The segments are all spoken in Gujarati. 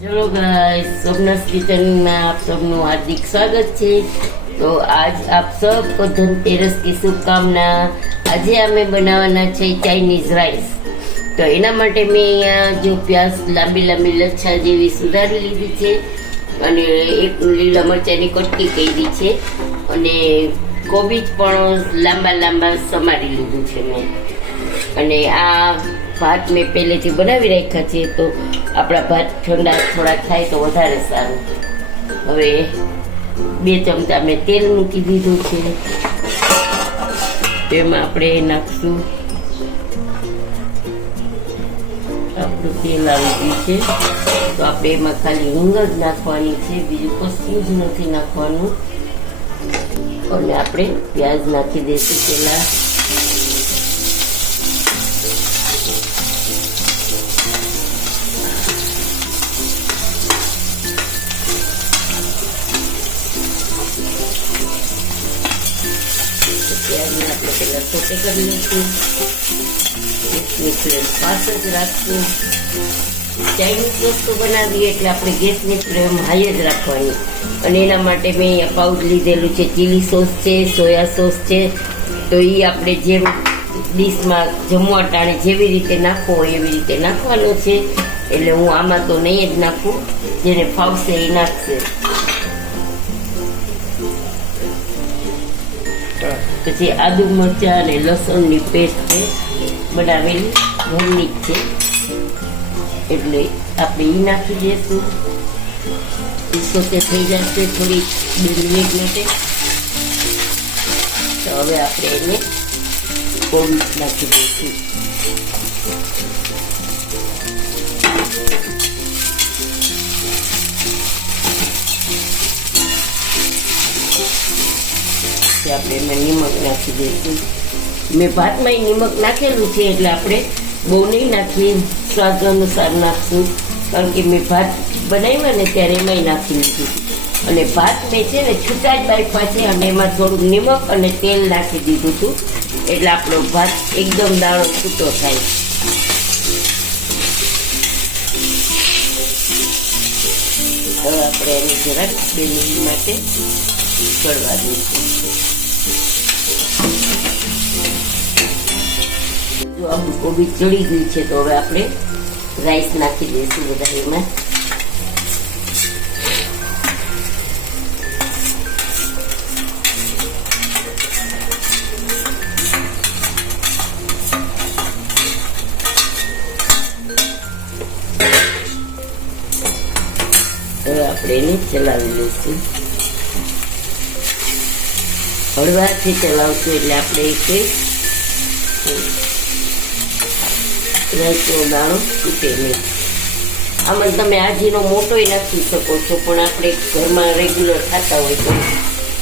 ચલો ગાઈસ સ્વપ્નસ કિચનમાં આપ સૌનું હાર્દિક સ્વાગત છે. તો આજ આપ સબકો ધનતેરસ કી શુભકામના. આજે અમે બનાવવાના છે ચાઇનીઝ રાઈસ. તો એના માટે મેં અહીંયા જો પ્યાસ લાંબી લાંબી લચ્છા જેવી સુધારી લીધી છે અને એક લીલા મરચાંની કટકી કરી છે અને કોબીજ પણ લાંબા લાંબા સમારી લીધું છે મેં. અને આ ભાત મેં પહેલેથી બનાવી રાખ્યા છે, તો આપણા ભાત ઠંડા થોડા થાય તો વધારે સારું. હવે બે ચમચા મેં તેલ મૂકી દીધું છે. તેમાં આપણે નાખશું. આપણું તેલ આવી ગયું છે. તો આપણે એમાં ખાલી હિંગ જ નાખવાની છે, બીજું કશું જ નથી નાખવાનું. અને આપણે પ્યાજ નાખી દઈશું પહેલાં. પ્યાજને આપણે બનાવીએ એટલે આપણે ગેસની હાઈ જ રાખવાની અને એના માટે મેં પાઉચ લીધેલું છે ચીલી સોસ છે સોયા સોસ છે તો એ આપણે જેમ ડીશમાં જમવા ટાણે જેવી રીતે હોય એવી રીતે નાખવાનો છે. એટલે હું આમાં તો નહીં જ નાખું, જેને ફાવશે એ નાખશે. પછી આદુ મરચાં અને લસણની પેસ્ટ છે, બનાવેલી ઘરની છે. એટલે આપણે એ નાખી દઈશું સોતે થઈ જશે થોડી બે મિનિટ માટે. તો હવે આપણે એને કોબીજ નાખી દઉં છું આપણે એમાં નિમક નાખી દઈશું. મેં ભાતમાં નિમક નાખેલું છે એટલે આપણે બહુ નહીં નાખીએ. સ્વાદ અનુસાર નાખશું. કારણ કે મેં ભાત બનાવ્યા ને ત્યારે એમાંય નાખી લીધું અને ભાત મેં છે ને છૂટા જ બાફા છે અને એમાં થોડુંક નિમક અને તેલ નાખી દીધું હતું. એટલે આપણો ભાત એકદમ દાણો છૂટો થાય. હવે આપણે એને જરાક બે મિનિટ માટે ચડવા દઈશું. જો આપણું કોબી ચડી ગયું છે, તો હવે આપણે રાઈસ નાખી દઈશું બધા એમાં હવે આપણે એને ચલાવી લઈશું. હળવાથી ચલાવશું એટલે આપણે એક રસનો દાણો તૂટે નહીં. આમાં તમે આજીનો મોટોય નાખી શકો છો, પણ આપણે ઘરમાં રેગ્યુલર ખાતા હોય તો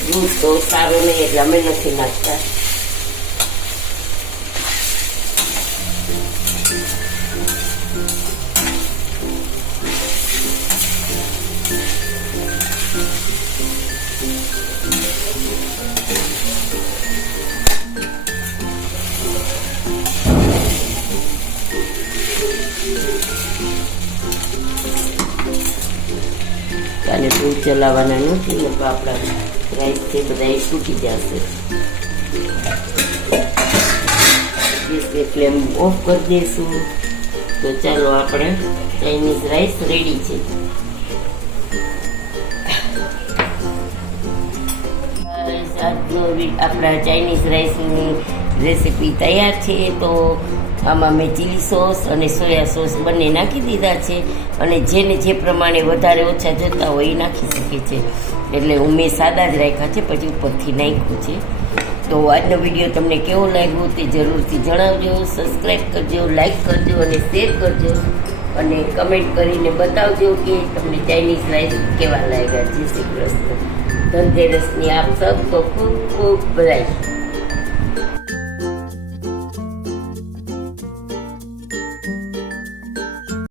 દૂધ તો સારો નહીં, એટલે અમે નથી નાખતા. અને બહુ ચલાવવાના નથી, ને આપણા રાઈસ છે બધા તૂટી જશે. ગેસની ફ્લેમ ઓફ કરી દઈશું. તો ચાલો આપણે ચાઇનીઝ રાઈસ રેડી છે. આપણા ચાઇનીઝ રાઈસની રેસીપી તૈયાર છે, તો આમાં મેં ચીલી સોસ અને સોયા સોસ બંને નાખી દીધા છે અને જેને જે પ્રમાણે વધારે ઓછા જોતા હોય એ નાખી શકે છે. એટલે હું મેં સાદા જ રાખ્યા છે, પછી ઉપરથી નાખ્યું છે. તો આજનો વીડિયો તમને કેવો લાગ્યો તે જરૂરથી જણાવજો સબસ્ક્રાઈબ કરજો લાઈક કરજો અને શેર કરજો. અને કમેન્ટ કરીને બતાવજો કે તમને ચાઇનીઝ રાઈસ કેવા લાગ્યા છે શ્રી કૃષ્ણ. ધનતેરસની આપ સબકો ખૂબ ખૂબ બધાઈ